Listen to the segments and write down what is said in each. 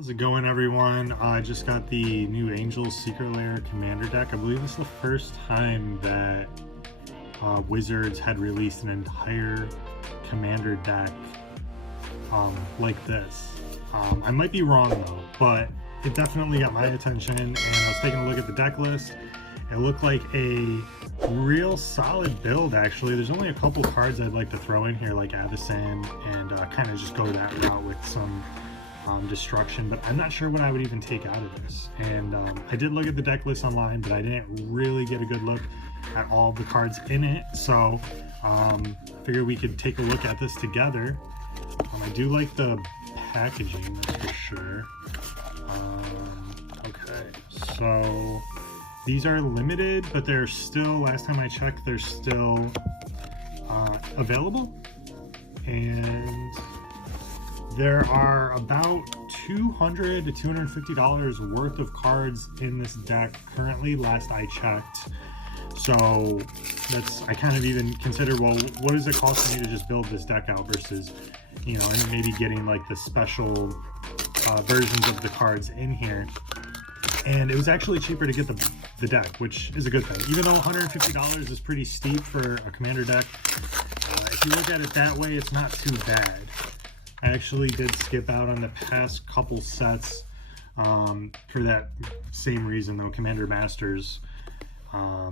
How's it going, everyone? I just got the new Angels Secret Lair Commander deck. I believe it's the first time that Wizards had released an entire Commander deck like this. I might be wrong though, but it definitely got my attention, and I was taking a look at the deck list. It looked like a real solid build, actually. There's only a couple cards I'd like to throw in here, like Avacyn, and kind of just go that route with some destruction, but I'm not sure what I would even take out of this. And I did look at the deck list online, but I didn't really get a good look at all the cards in it, so figured we could take a look at this together. I do like the packaging, that's for sure. Okay, so these are limited, but they're still, last time I checked, they're still available, and there are about $200 to $250 worth of cards in this deck currently, last I checked. So that's, I kind of even considered, well, what does it cost me to just build this deck out versus, you know, maybe getting like the special versions of the cards in here. And it was actually cheaper to get the deck, which is a good thing. Even though $150 is pretty steep for a Commander deck, if you look at it that way, it's not too bad. I actually did skip out on the past couple sets for that same reason, though. Commander Masters, I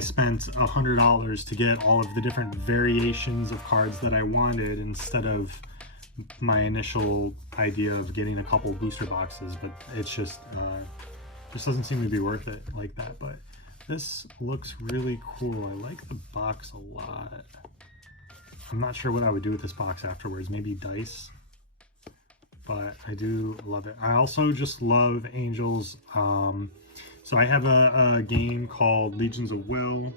spent $100 to get all of the different variations of cards that I wanted instead of my initial idea of getting a couple booster boxes, but it's just doesn't seem to be worth it like that. But this looks really cool. I like the box a lot. I'm not sure what I would do with this box afterwards, maybe dice, but I do love it. I also just love Angels. So I have a game called Legions of Will,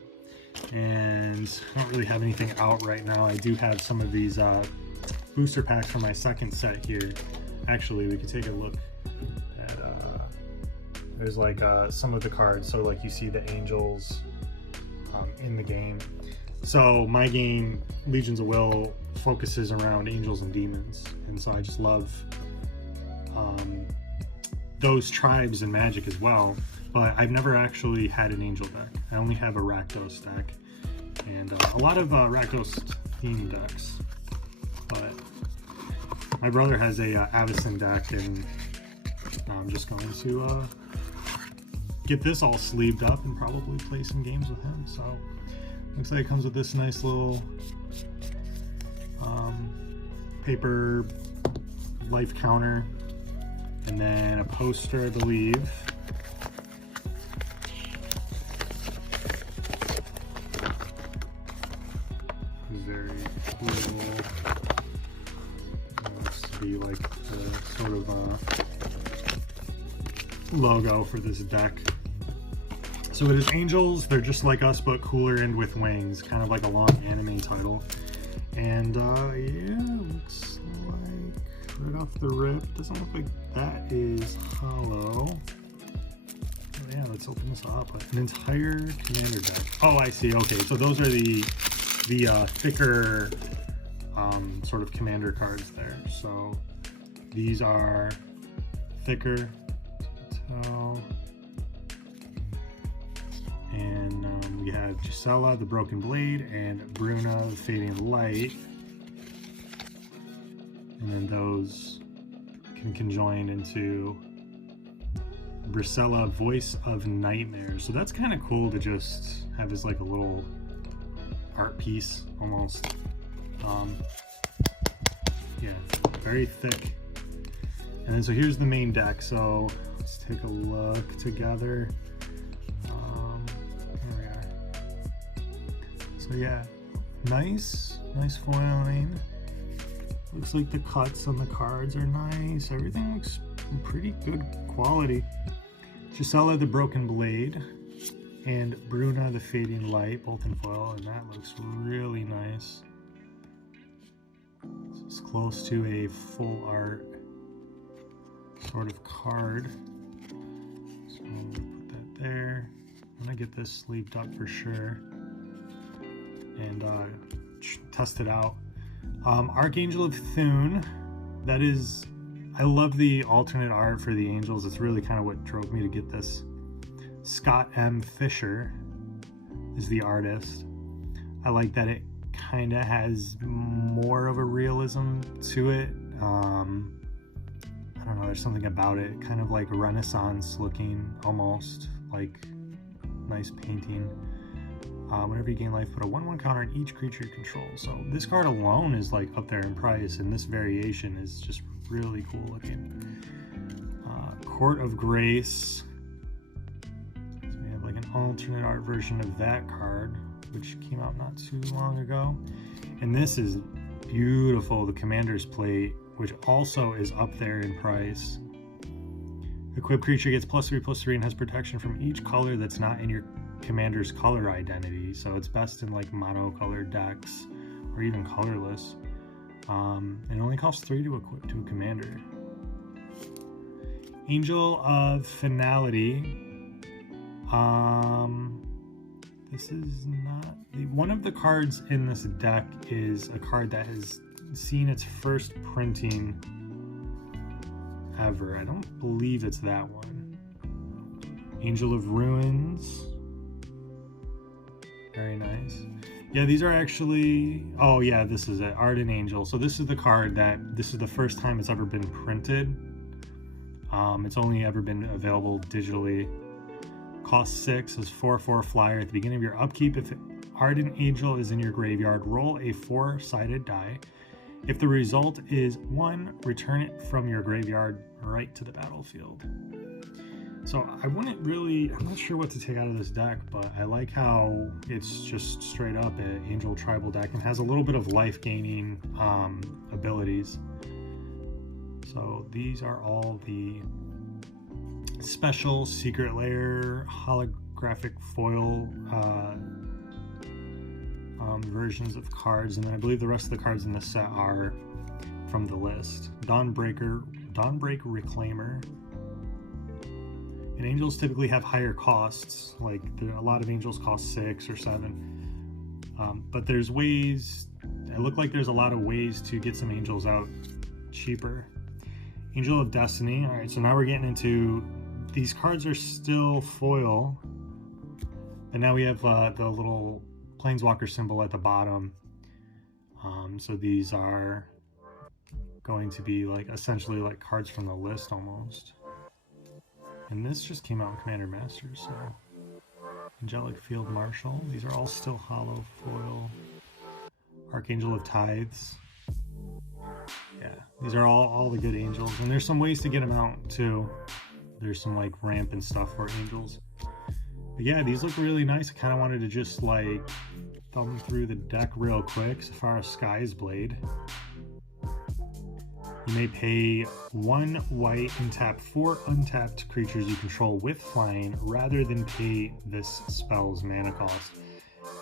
and I don't really have anything out right now. I do have some of these booster packs for my second set here. Actually, we could take a look at, there's like some of the cards. So like you see the Angels in the game. So my game, Legions of Will, focuses around angels and demons, and so I just love those tribes in Magic as well. But I've never actually had an angel deck. I only have a Rakdos deck, and a lot of Rakdos themed decks. But my brother has a Avacyn deck, and I'm just going to get this all sleeved up and probably play some games with him. So looks like it comes with this nice little paper life counter, and then a poster, I believe. Very cool. Looks to be like the sort of logo for this deck. So it is Angels. They're just like us, but cooler and with wings, kind of like a long anime title. And yeah, looks like right off the rip, doesn't look like that is hollow. Oh, yeah, let's open this up. An entire Commander deck. Oh, I see. Okay, so those are the thicker sort of Commander cards there. So these are thicker. And we have Gisela, the Broken Blade, and Bruna, the Fading Light. And then those can conjoin into Brisella, Voice of Nightmare. So that's kind of cool to just have as like a little art piece almost. Yeah, very thick. And then so here's the main deck. So let's take a look together. There we are. So yeah, nice foiling. Looks like the cuts on the cards are nice. Everything looks pretty good quality. Gisela, the Broken Blade, and Bruna, the Fading Light, both in foil, and that looks really nice. So it's close to a full art sort of card. So I'm gonna put that there. I'm gonna get this sleeved up for sure and test it out. Archangel of Thune, that is, I love the alternate art for the angels. It's really kind of what drove me to get this. Scott M. Fisher is the artist. I like that it kind of has more of a realism to it. I don't know, there's something about it, kind of like Renaissance looking, almost like nice painting. Whenever you gain life, put a 1/1 counter on each creature you control. So this card alone is like up there in price, and this variation is just really cool looking. Court of Grace. So we have like an alternate art version of that card, which came out not too long ago. And this is beautiful, the Commander's Plate, which also is up there in price. Equipped creature gets +3/+3 and has protection from each color that's not in your commander's color identity. So it's best in like monocolored decks or even colorless. It only costs 3 to equip to a commander. Angel of Finality. This is not one of the cards in this deck is a card that has seen its first printing ever. I don't believe it's that one. Angel of Ruins. Very nice. Yeah, these are actually, oh yeah, this is it, Ardent Angel. So this is the card that, this is the first time it's ever been printed. It's only ever been available digitally. Cost 6, is 4/4 flyer. At the beginning of your upkeep, if Ardent Angel is in your graveyard, roll a 4-sided die. If the result is 1, return it from your graveyard right to the battlefield. So I wouldn't really, I'm not sure what to take out of this deck, but I like how it's just straight up an Angel Tribal deck and has a little bit of life gaining abilities. So these are all the special Secret Lair holographic foil versions of cards, and then I believe the rest of the cards in this set are from the list. Dawnbreak Reclaimer. And angels typically have higher costs, like a lot of angels cost 6 or 7, but there's ways, it looked like there's a lot of ways to get some angels out cheaper. Angel of Destiny. All right, so now we're getting into, these cards are still foil, and now we have the little Planeswalker symbol at the bottom. So these are going to be like essentially like cards from the list almost. And this just came out in Commander Masters, so Angelic Field Marshal. These are all still hollow foil. Archangel of Tithes. Yeah, these are all the good angels, and there's some ways to get them out too. There's some like ramp and stuff for angels. But yeah, these look really nice. I kind of wanted to just like thumb through the deck real quick. Sapphire Sky's Blade. You may pay 1 white and tap 4 untapped creatures you control with flying rather than pay this spell's mana cost.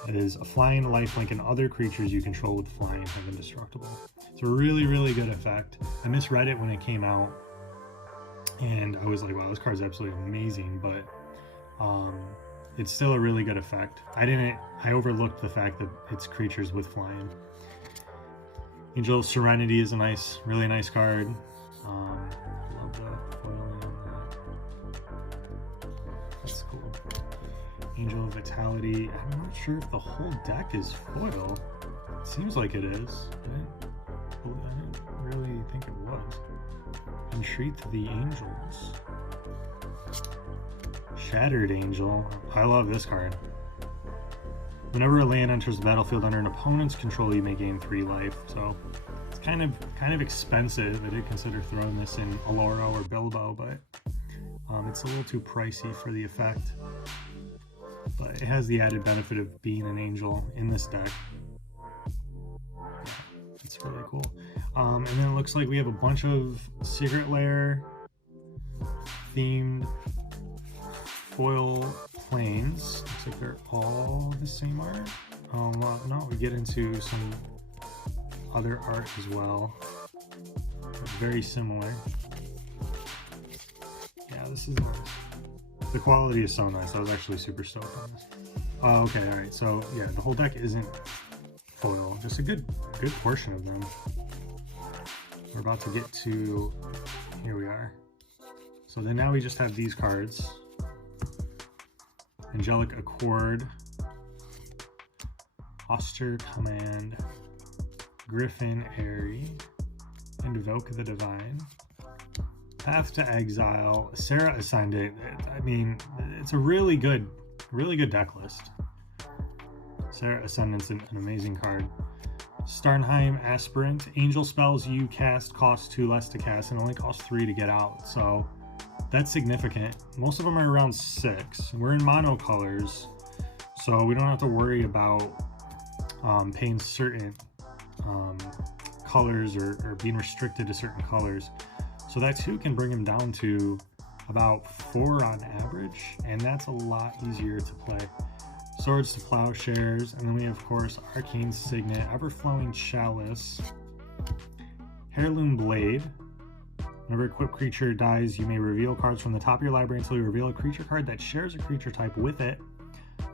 It is a flying, lifelink, and other creatures you control with flying have indestructible. It's a really, really good effect. I misread it when it came out, and I was like, wow, this card's absolutely amazing, but it's still a really good effect. I overlooked the fact that it's creatures with flying. Angel of Serenity is a nice, really nice card. Love the foiling on that. That's cool. Angel of Vitality. I'm not sure if the whole deck is foil. It seems like it is. I didn't really think it was. Entreat the Angels. Shattered Angel. I love this card. Whenever a land enters the battlefield under an opponent's control, you may gain 3 life. So it's kind of expensive. I did consider throwing this in Alora or Bilbo, but it's a little too pricey for the effect. But it has the added benefit of being an angel in this deck. Yeah, it's really cool. And then it looks like we have a bunch of Secret Lair themed foil planes. Looks like they're all the same art. No, we get into some other art as well. It's very similar. Yeah, this is nice. The quality is so nice. I was actually super stoked on this. Oh, okay, alright. So, yeah, the whole deck isn't foil. Just a good portion of them. We're about to get to here we are. So then now we just have these cards. Angelic Accord, Auster Command, Griffin Airy, Invoke the Divine, Path to Exile. Sarah assigned it. I mean, it's a really good deck list. Sarah Ascendant's an amazing card. Starnheim Aspirant. Angel spells you cast cost 2 less to cast and only cost 3 to get out. So that's significant. Most of them are around 6. We're in mono colors, so we don't have to worry about paying certain colors or being restricted to certain colors. So that too can bring him down to about 4 on average, and that's a lot easier to play. Swords to Plowshares, and then we have, of course, Arcane Signet, Everflowing Chalice, Heirloom Blade. Whenever a equipped creature dies, you may reveal cards from the top of your library until you reveal a creature card that shares a creature type with it.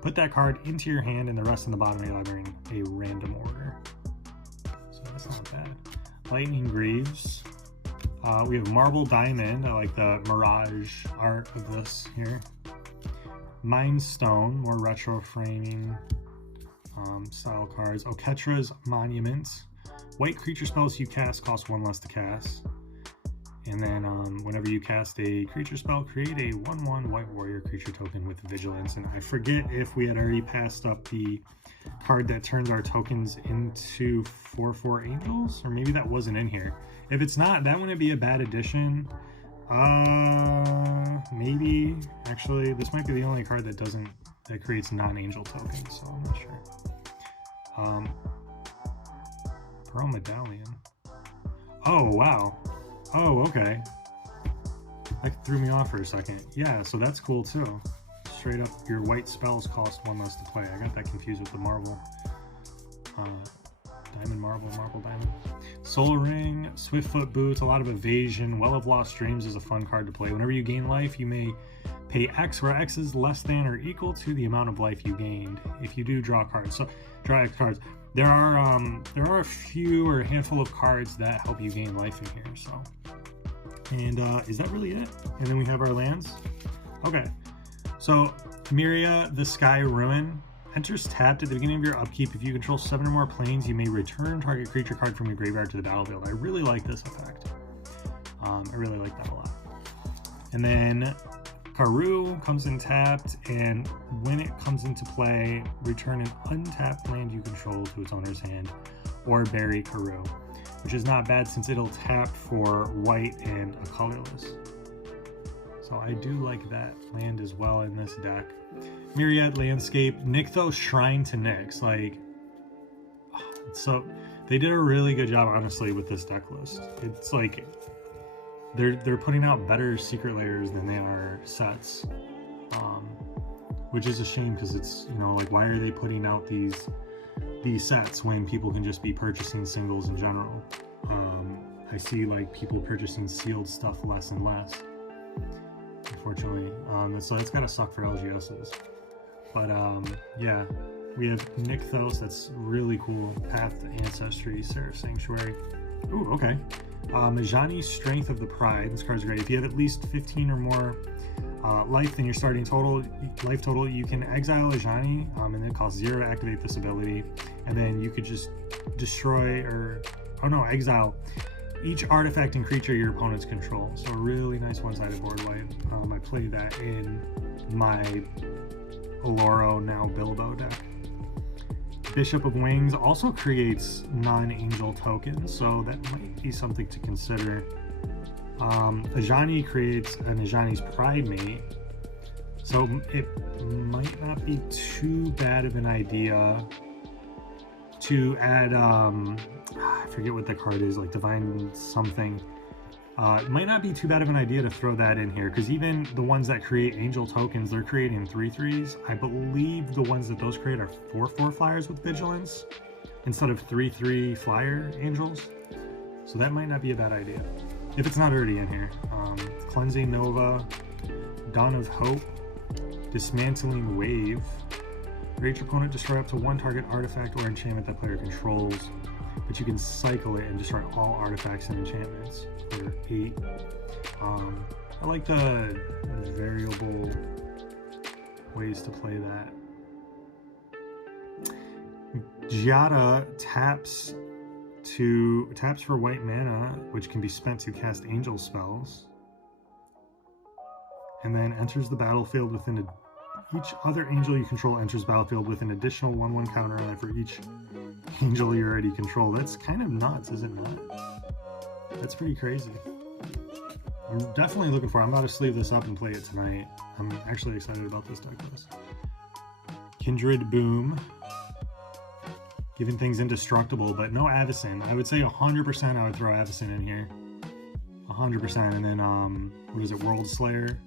Put that card into your hand and the rest in the bottom of your library in a random order. So that's not bad. Lightning Greaves. We have Marble Diamond. I like the Mirage art of this here. Mind Stone, more retro framing style cards. Oketra's Monument. White creature spells you cast cost 1 less to cast. And then whenever you cast a creature spell, create a 1/1 white warrior creature token with vigilance. And I forget if we had already passed up the card that turns our tokens into 4/4 angels, or maybe that wasn't in here. If it's not, that wouldn't be a bad addition. Maybe actually this might be the only card that creates non-angel tokens, so I'm not sure. Pearl Medallion. Oh wow. Oh, okay. That threw me off for a second. Yeah, so that's cool too. Straight up, your white spells cost 1 less to play. I got that confused with the marble. Diamond, marble, marble, diamond. Soul Ring, Swiftfoot Boots, a lot of evasion. Well of Lost Dreams is a fun card to play. Whenever you gain life, you may pay X, where X is less than or equal to the amount of life you gained. If you do, draw cards. So draw X cards. There are a few or a handful of cards that help you gain life in here. So, and is that really it? And then we have our lands. Okay, so Myria, the Sky Ruin. Enters tapped at the beginning of your upkeep. If you control 7 or more planes, you may return target creature card from your graveyard to the battlefield. I really like this effect. I really like that a lot. And then Karu comes in tapped, and when it comes into play, return an untapped land you control to its owner's hand, or bury Karu, which is not bad since it'll tap for white and a colorless. So I do like that land as well in this deck. Myriad Landscape, Nykthos Shrine to Nyx. Like, so they did a really good job, honestly, with this deck list. It's like they're putting out better secret layers than they are sets, which is a shame because it's, you know, like, why are they putting out these sets when people can just be purchasing singles in general? I see like people purchasing sealed stuff less and less, unfortunately. So that's gotta suck for LGSs. But yeah, we have Nykthos, that's really cool. Path to Ancestry, Seraph Sanctuary. Ooh, okay. Majani, Strength of the Pride. This card's great. If you have at least 15 or more life than your starting life total, you can exile Ajani, and it costs 0 to activate this ability. And then you could just destroy exile each artifact and creature your opponents control. So a really nice one-sided board wipe. I play that in my Oloro, now Bilbo deck. Bishop of Wings also creates non-angel tokens, so that might be something to consider. Ajani creates an Ajani's Pride Mate, so it might not be too bad of an idea to add, I forget what the card is, like Divine something. It might not be too bad of an idea to throw that in here, because even the ones that create angel tokens, they're creating 3/3s. I believe the ones that those create are 4/4 flyers with vigilance instead of 3/3 flyer angels. So that might not be a bad idea if it's not already in here. Cleansing Nova, Dawn of Hope, Dismantling Wave. Create your opponent destroy up to 1 target artifact or enchantment that player controls. but you can cycle it and destroy all artifacts and enchantments for 8. I like the variable ways to play that. Giada taps for white mana, which can be spent to cast angel spells, and then enters the battlefield within each other angel you control enters battlefield with an additional 1/1 counter on it for each angel you already control. That's kind of nuts, is it not? That's pretty crazy. I'm definitely looking for it. I'm about to sleeve this up and play it tonight. I'm actually excited about this deck list. Kindred Boom. Giving things indestructible, but no Avacyn. I would say 100% I would throw Avacyn in here. 100%. And then, what is it, World Slayer.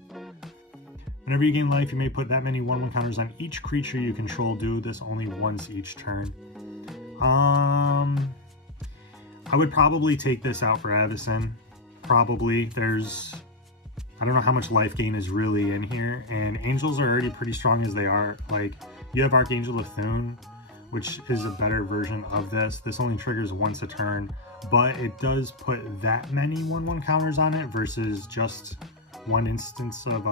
Whenever you gain life, you may put that many 1/1 counters on each creature you control. Do this only once each turn. I would probably take this out for Avacyn. Probably. I don't know how much life gain is really in here, and angels are already pretty strong as they are. Like, you have Archangel of Thune, which is a better version of this. This only triggers once a turn, but it does put that many 1/1 counters on it versus just one instance of,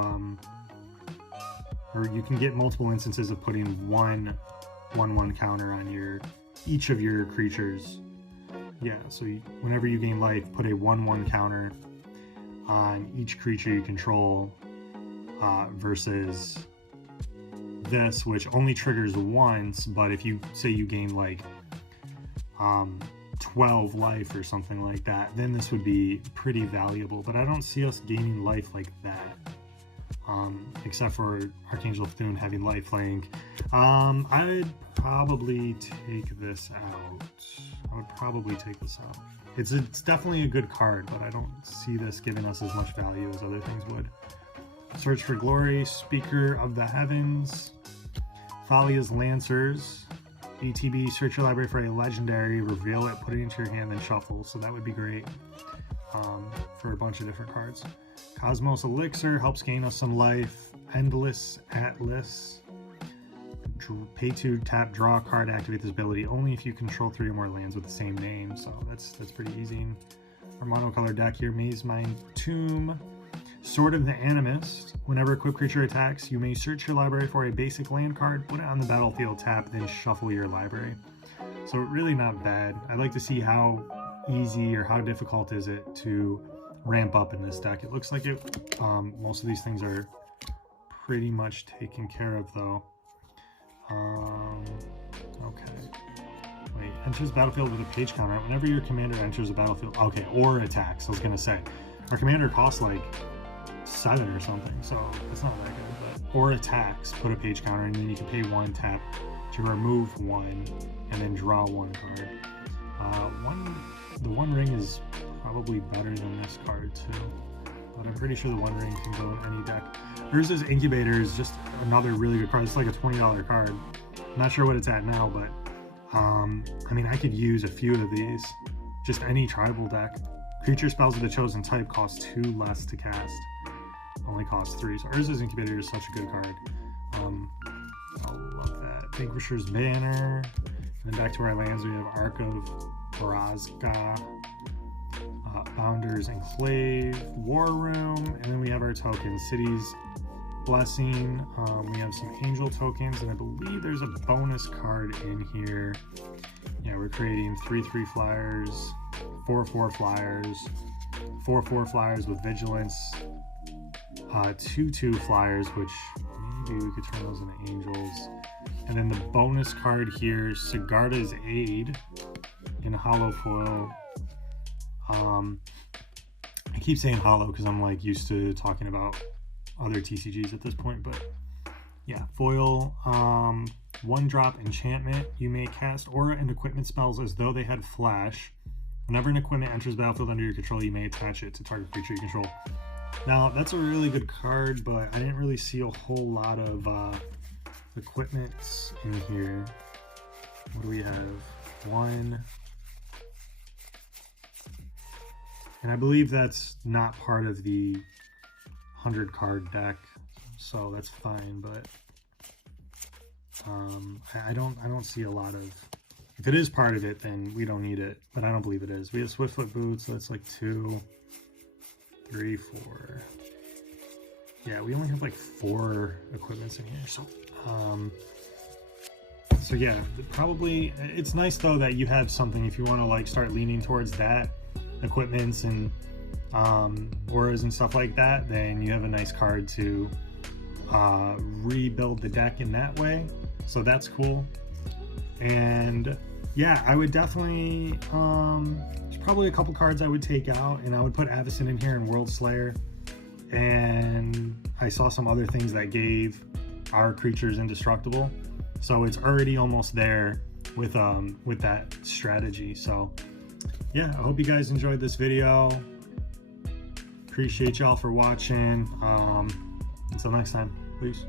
or you can get multiple instances of putting one 1/1 counter on each of your creatures. Yeah, so whenever you gain life, put a 1/1 counter on each creature you control, versus this, which only triggers once, but if you say you gain like 12 life or something like that, then this would be pretty valuable. But I don't see us gaining life like that, except for Archangel of Thune having life link. I'd probably take this out. It's definitely a good card, but I don't see this giving us as much value as other things would. Search for Glory, Speaker of the Heavens, Thalia's Lancers, ETB, search your library for a legendary, reveal it, put it into your hand, then shuffle. So that would be great for a bunch of different cards. Cosmos Elixir helps gain us some life. Endless Atlas. Pay 2, tap, draw a card, activate this ability only if you control 3 or more lands with the same name. So that's pretty easy. Our monocolor deck here, Maze Mind Tomb. Sword of the Animist. Whenever a equipped creature attacks, you may search your library for a basic land card, put it on the battlefield, tap, then shuffle your library. So really not bad. I'd like to see how easy or how difficult is it to ramp up in this deck. It looks like most of these things are pretty much taken care of though. Okay. Wait, enters battlefield with a page counter. Whenever your commander enters a battlefield, okay, or attacks, I was gonna say. Our commander costs like 7 or something, so it's not that good, but or attacks, put a page counter, and then you can pay 1, tap to remove 1, and then draw 1 card. The One Ring is probably better than this card too, but I'm pretty sure the One Ring can go in any deck. Urza's Incubator is just another really good card. It's like a $20 card. I'm not sure what it's at now, but I mean, I could use a few of these. Just any tribal deck. Creature spells of the chosen type cost 2 less to cast. Only cost 3. So Urza's Incubator is such a good card. I love that. Vanquisher's Banner. And then back to our lands, we have Ark of Brazga, Founder's Enclave, War Room, and then we have our tokens. City's Blessing. We have some Angel tokens, and I believe there's a bonus card in here. Yeah, we're creating 3/3 flyers, 4/4 flyers, 4/4 flyers with Vigilance, 2/2 flyers, which maybe we could turn those into Angels. And then the bonus card here, Sigarda's Aid in hollow foil. I keep saying hollow because I'm like used to talking about other TCGs at this point, but yeah, foil. 1-drop enchantment. You may cast aura and equipment spells as though they had flash. Whenever an equipment enters battlefield under your control, you may attach it to target creature you control. Now, that's a really good card, but I didn't really see a whole lot of equipment in here. What do we have? 1. And I believe that's not part of the 100 card deck, so that's fine, but I don't see a lot of If it is part of it, then we don't need it, but I don't believe it is. We have Swiftfoot boots, so that's like 2, 3, 4. Yeah, we only have like 4 equipments in here, so yeah, probably it's nice though that you have something if you want to like start leaning towards that equipments and auras and stuff like that. Then you have a nice card to rebuild the deck in that way, so that's cool. And yeah, I would definitely there's probably a couple cards I would take out, and I would put Avacyn in here and World Slayer, and I saw some other things that gave our creatures indestructible. So it's already almost there with that strategy. So yeah, I hope you guys enjoyed this video. Appreciate y'all for watching. Until next time, peace.